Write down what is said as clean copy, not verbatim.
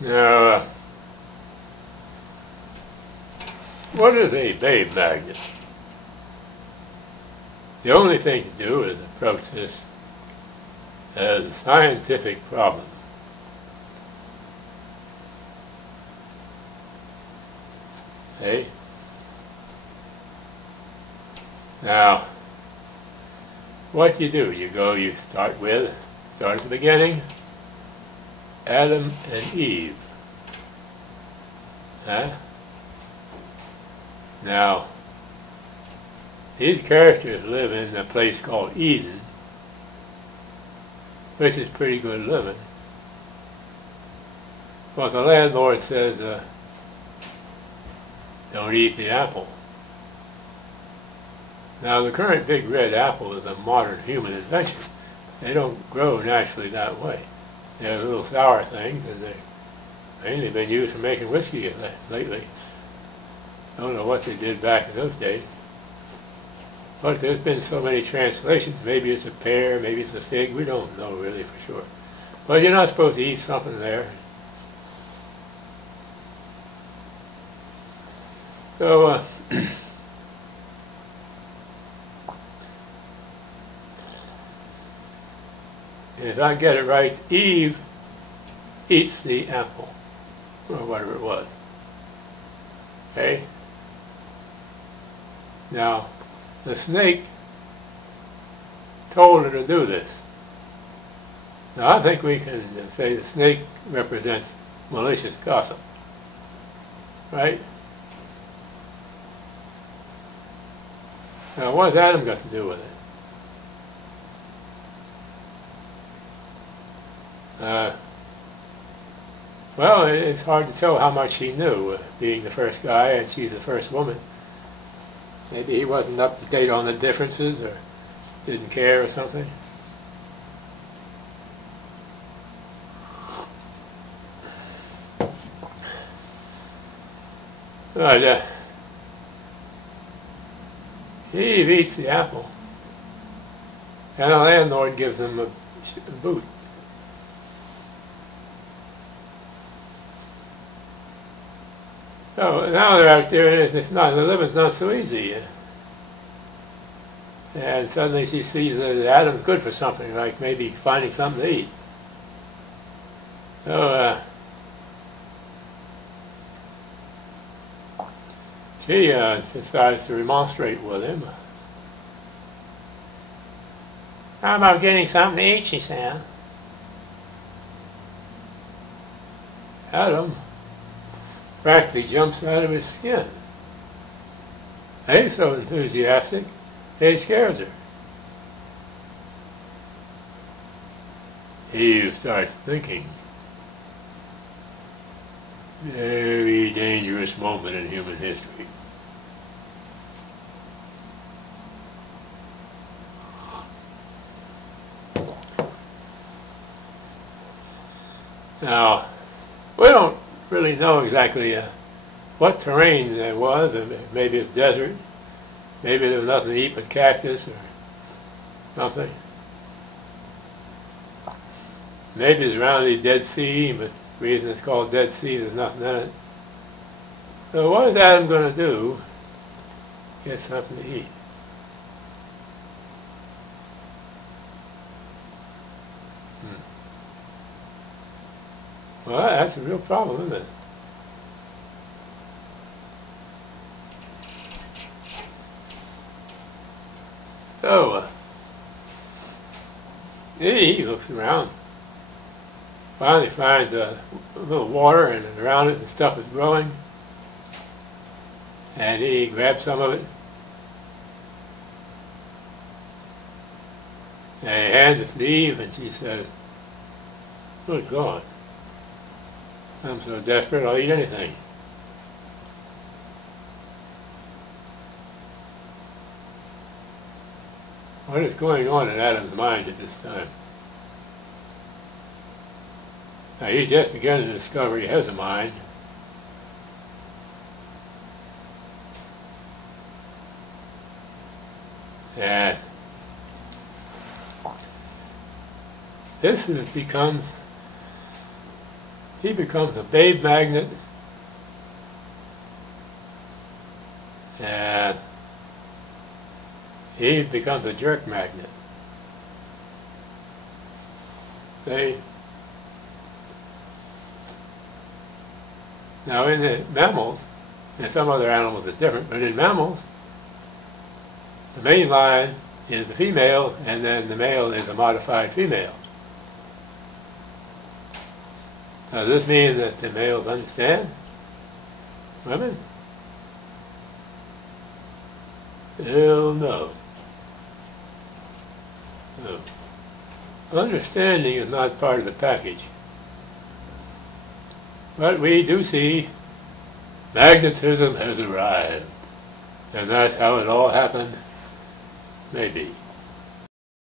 Now, what is a Babe magnet? The only thing to do is approach this as a scientific problem. Okay? Now, what you do, you start at the beginning, Adam and Eve. Huh? Now, these characters live in a place called Eden, which is pretty good living. But the landlord says, don't eat the apple. Now, the current big red apple is a modern human invention. They don't grow naturally that way. They're little sour things, and they've mainly been used for making whiskey lately. I don't know what they did back in those days. But there's been so many translations. Maybe it's a pear, maybe it's a fig. We don't know really for sure. But you're not supposed to eat something there. So, if I get it right, Eve eats the apple, or whatever it was. Okay? Now, the snake told her to do this. Now, I think we can say the snake represents malicious gossip. Right? Now, what's Adam got to do with it? Well, it's hard to tell how much he knew, being the first guy and she's the first woman. Maybe he wasn't up to date on the differences or didn't care or something. But Eve eats the apple, and the landlord gives him a boot. So now they're out there, and the living's not so easy. And suddenly she sees that Adam's good for something, like maybe finding something to eat. So she decides to remonstrate with him. How about getting something to eat, she said. Adam practically jumps out of his skin. He's so enthusiastic, he scares her. Eve starts thinking. Very dangerous moment in human history. Now, we don't really know exactly what terrain there was. Maybe it's desert. Maybe there was nothing to eat but cactus or something. Maybe it's around the Dead Sea, but the reason it's called Dead Sea, there's nothing in it. So what is Adam going to do? Get something to eat. Well, that's a real problem, isn't it? So, he looks around, finally finds a little water, and around it the stuff is growing, and he grabs some of it, and he hands it to Eve, and she says, "Good God, I'm so desperate I'll eat anything." What is going on in Adam's mind at this time? Now, he's just beginning to discover he has a mind. And this becomes he becomes a babe magnet, and he becomes a jerk magnet. Now in the mammals, and some other animals it's different, but in mammals, the main line is the female, and then the male is a modified female. Now does this mean that the males understand women? Hell no. No. Understanding is not part of the package. But we do see magnetism has arrived. And that's how it all happened? Maybe.